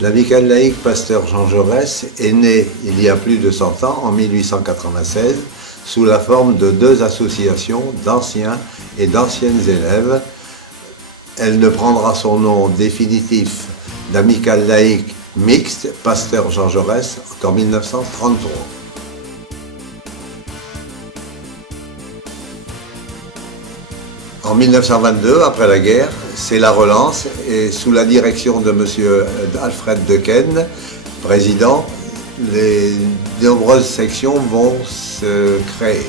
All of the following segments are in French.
L'amicale laïque Pasteur Jean Jaurès est née il y a plus de 100 ans, en 1896, sous la forme de deux associations d'anciens et d'anciennes élèves. Elle ne prendra son nom définitif d'amicale laïque mixte Pasteur Jean Jaurès qu'en 1933. En 1922, après la guerre, c'est la relance et sous la direction de M. Alfred Dequesne, président, les nombreuses sections vont se créer.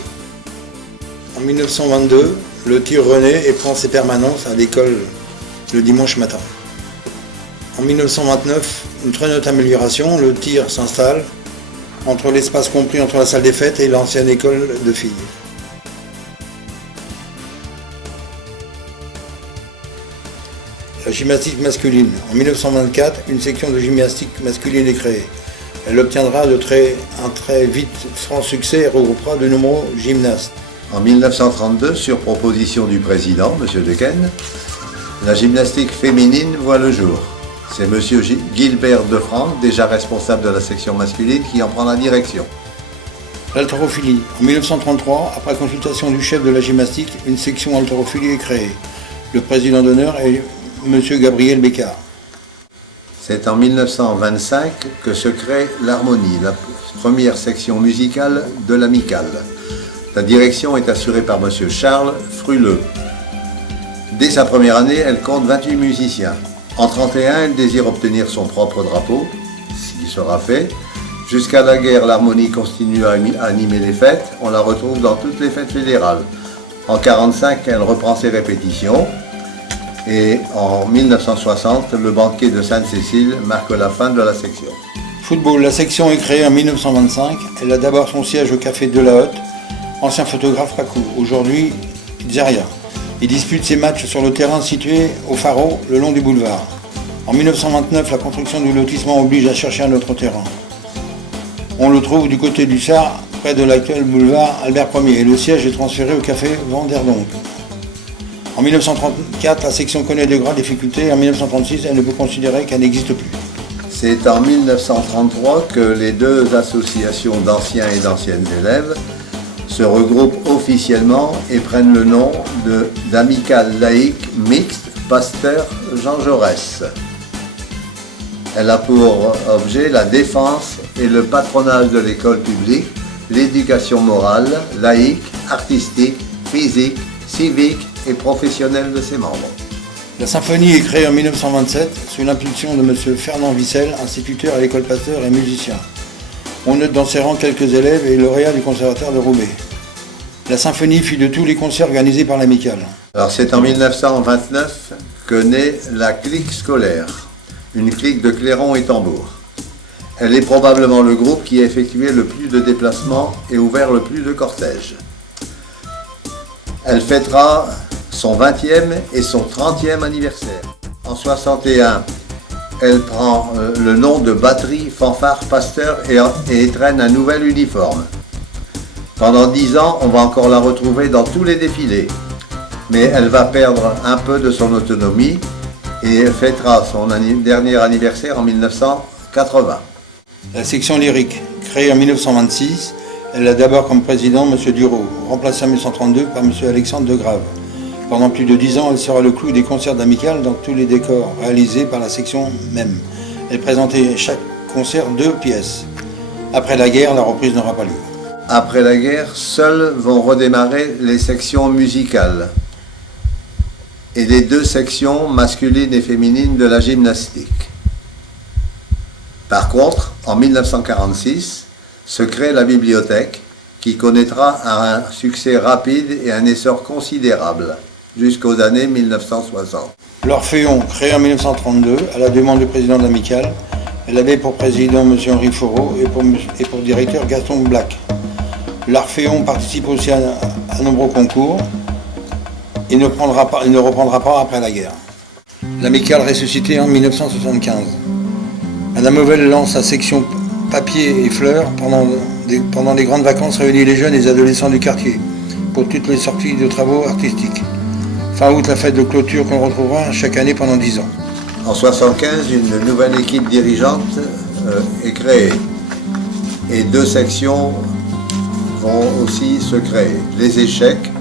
En 1922, le tir renaît et prend ses permanences à l'école le dimanche matin. En 1929, une très nette amélioration, le tir s'installe entre l'espace compris entre la salle des fêtes et l'ancienne école de filles. La gymnastique masculine. En 1924, une section de gymnastique masculine est créée. Elle obtiendra un très vite franc succès et regroupera de nombreux gymnastes. En 1932, sur proposition du président, M. Dequesne, la gymnastique féminine voit le jour. C'est M. Gilbert Defranc, déjà responsable de la section masculine, qui en prend la direction. L'haltérophilie. En 1933, après consultation du chef de la gymnastique, une section haltérophilie est créée. Le président d'honneur est M. Gabriel Bécard. C'est en 1925 que se crée l'harmonie, la première section musicale de l'amicale. La direction est assurée par M. Charles Fruleux. Dès sa première année, elle compte 28 musiciens. En 1931, elle désire obtenir son propre drapeau, ce qui sera fait. Jusqu'à la guerre, l'harmonie continue à animer les fêtes. On la retrouve dans toutes les fêtes fédérales. En 1945, elle reprend ses répétitions. Et en 1960, le banquet de Sainte-Cécile marque la fin de la section. Football, la section est créée en 1925. Elle a d'abord son siège au café de la Hotte, ancien photographe Pacou, aujourd'hui Pizzeria. Il dispute ses matchs sur le terrain situé au Pharo, le long du boulevard. En 1929, la construction du lotissement oblige à chercher un autre terrain. On le trouve du côté du Sar, près de l'actuel boulevard Albert Ier, et le siège est transféré au café Vanderdonk. En 1934, la section connaît de graves difficultés et en 1936, elle ne peut considérer qu'elle n'existe plus. C'est en 1933 que les deux associations d'anciens et d'anciennes élèves se regroupent officiellement et prennent le nom d'amicale laïque mixte Pasteur Jean Jaurès. Elle a pour objet la défense et le patronage de l'école publique, l'éducation morale, laïque, artistique, physique, civique et professionnelle de ses membres. La symphonie est créée en 1927 sous l'impulsion de M. Fernand Vissel, instituteur à l'école Pasteur et musicien. On note dans ses rangs quelques élèves et lauréats du conservatoire de Roubaix. La symphonie fut de tous les concerts organisés par l'amicale. Alors c'est en 1929 que naît la clique scolaire, une clique de clairons et tambours. Elle est probablement le groupe qui a effectué le plus de déplacements et ouvert le plus de cortèges. Elle fêtera son 20e et son 30e anniversaire. En 1961, elle prend le nom de Batterie Fanfare Pasteur et étrenne un nouvel uniforme. Pendant 10 ans, on va encore la retrouver dans tous les défilés. Mais elle va perdre un peu de son autonomie et fêtera son dernier anniversaire en 1980. La section lyrique, créée en 1926, elle a d'abord comme président M. Dureau, remplacé en 1932 par M. Alexandre Degrave. Pendant plus de 10 ans, elle sera le clou des concerts d'amicale dans tous les décors réalisés par la section même. Elle présentait chaque concert 2 pièces. Après la guerre, la reprise n'aura pas lieu. Après la guerre, seules vont redémarrer les sections musicales et les deux sections masculines et féminines de la gymnastique. Par contre, en 1946, se crée la bibliothèque qui connaîtra un succès rapide et un essor considérable jusqu'aux années 1960. L'Orphéon, créé en 1932, à la demande du président de l'amicale, elle avait pour président M. Henri Foreau et pour directeur Gaston Black. L'Orphéon participe aussi à nombreux concours et ne reprendra pas après la guerre. L'amicale ressuscitée en 1975. Madame Mauvel lance sa section papier et fleurs pendant les grandes vacances, réunit les jeunes et les adolescents du quartier pour toutes les sorties de travaux artistiques. Fin août, la fête de clôture qu'on retrouvera chaque année pendant 10 ans. En 1975, une nouvelle équipe dirigeante est créée et 2 sections vont aussi se créer. Les échecs,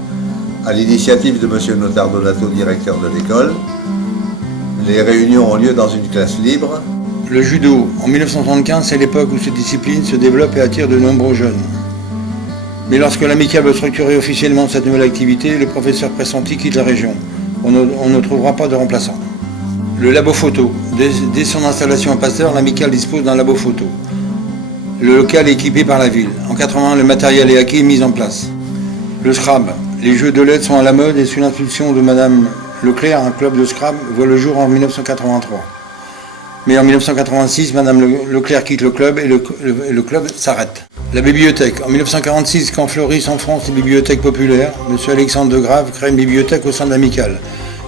à l'initiative de M. Notar Donato, directeur de l'école. Les réunions ont lieu dans une classe libre. Le judo, en 1975, c'est l'époque où cette discipline se développe et attire de nombreux jeunes. Mais lorsque l'amicale veut structurer officiellement cette nouvelle activité, le professeur pressenti quitte la région. On ne trouvera pas de remplaçant. Le labo photo. Dès son installation à Pasteur, l'amicale dispose d'un labo photo. Le local est équipé par la ville. En 1981, le matériel est acquis et mis en place. Le Scrabble. Les jeux de LED sont à la mode et sous l'impulsion de Madame Leclerc, un club de Scrabble voit le jour en 1983. Mais en 1986, Madame Leclerc quitte le club et le club s'arrête. La bibliothèque. En 1946, quand fleurissent en France les bibliothèques populaires, M. Alexandre de Grave crée une bibliothèque au sein de l'amicale,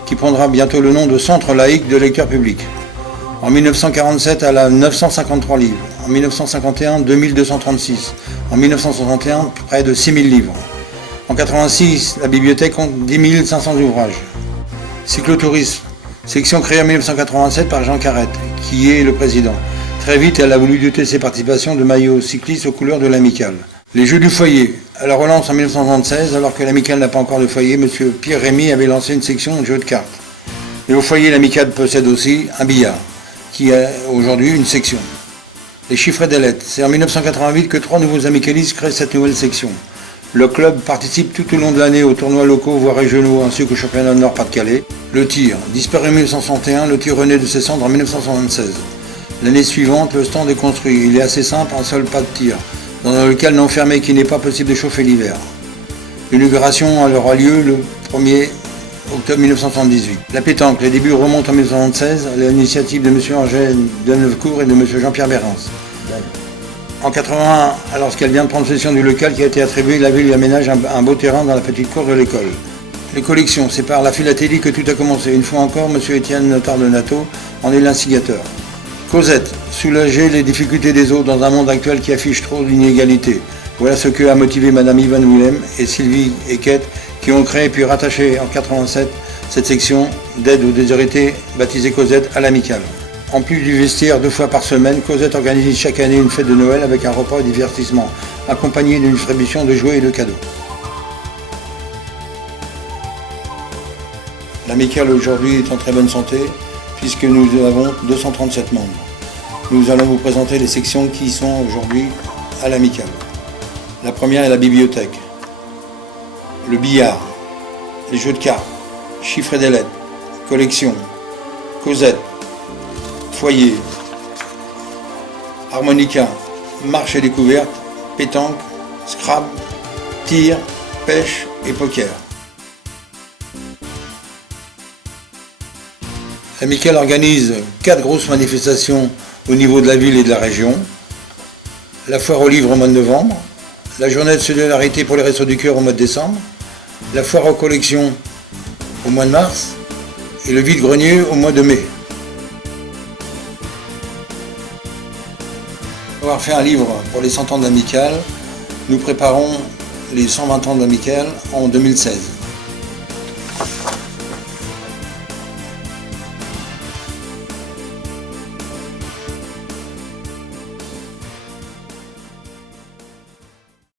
qui prendra bientôt le nom de Centre laïque de lecture public. En 1947, elle a 953 livres. En 1951, 2236. En 1961, près de 6000 livres. En 1986, la bibliothèque compte 10 500 ouvrages. Cyclotourisme, section créée en 1987 par Jean Carrette, qui est le président. Très vite, elle a voulu doter ses participations de maillots cyclistes aux couleurs de l'amicale. Les Jeux du foyer, à la relance en 1976, alors que l'amicale n'a pas encore de foyer, M. Pierre Rémy avait lancé une section de jeux de cartes. Et au foyer, l'amicale possède aussi un billard, qui a aujourd'hui une section. Les chiffres des lettres, c'est en 1988 que 3 nouveaux amicalistes créent cette nouvelle section. Le club participe tout au long de l'année aux tournois locaux, voire régionaux, ainsi qu'au championnat Nord-Pas-de-Calais. Le tir, disparu en 1961, le tir renaît de ses cendres en 1976. L'année suivante, le stand est construit. Il est assez simple, un seul pas de tir, dans un local non fermé qui n'est pas possible de chauffer l'hiver. L'inauguration aura lieu le 1er octobre 1978. La pétanque, les débuts remontent en 1976 à l'initiative de M. Angèle Deneuvecourt et de M. Jean-Pierre Bérens. En 1981, alors qu'elle vient de prendre possession du local qui a été attribué, la ville lui aménage un beau terrain dans la petite cour de l'école. Les collections, c'est par la philatélie que tout a commencé. Une fois encore, M. Étienne Notar Donato en est l'instigateur. Cosette, soulager les difficultés des autres dans un monde actuel qui affiche trop d'inégalités. Voilà ce que a motivé Mme Yvonne Willem et Sylvie Eckett qui ont créé puis rattaché en 1987 cette section d'aide aux déshérités baptisée Cosette à l'amicale. En plus du vestiaire 2 fois par semaine, Cosette organise chaque année une fête de Noël avec un repas et divertissement, accompagné d'une distribution de jouets et de cadeaux. L'amicale aujourd'hui est en très bonne santé, puisque nous avons 237 membres. Nous allons vous présenter les sections qui sont aujourd'hui à l'amicale. La première est la bibliothèque, le billard, les jeux de cartes, chiffres et des lettres, collection, Cosette, foyer, harmonica, marche et découverte, pétanque, Scrabble, tir, pêche et poker. L'amicale organise 4 grosses manifestations au niveau de la ville et de la région. La foire aux livres au mois de novembre, la journée de solidarité pour les Restos du Cœur au mois de décembre, la foire aux collections au mois de mars et le vide-grenier au mois de mai. Avoir fait un livre pour les 100 ans de l'amicale, nous préparons les 120 ans de l'amicale en 2016.